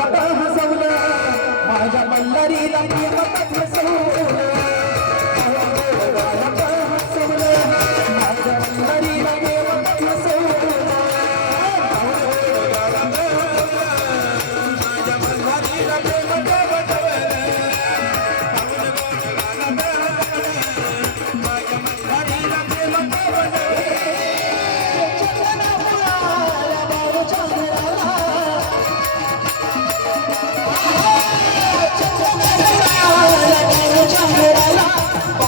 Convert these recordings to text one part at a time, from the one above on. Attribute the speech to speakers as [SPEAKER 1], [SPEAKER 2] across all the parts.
[SPEAKER 1] प्रेमत हसवलं माझ्या मल्हारीला प्रेमत हसवलं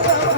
[SPEAKER 2] Thank you.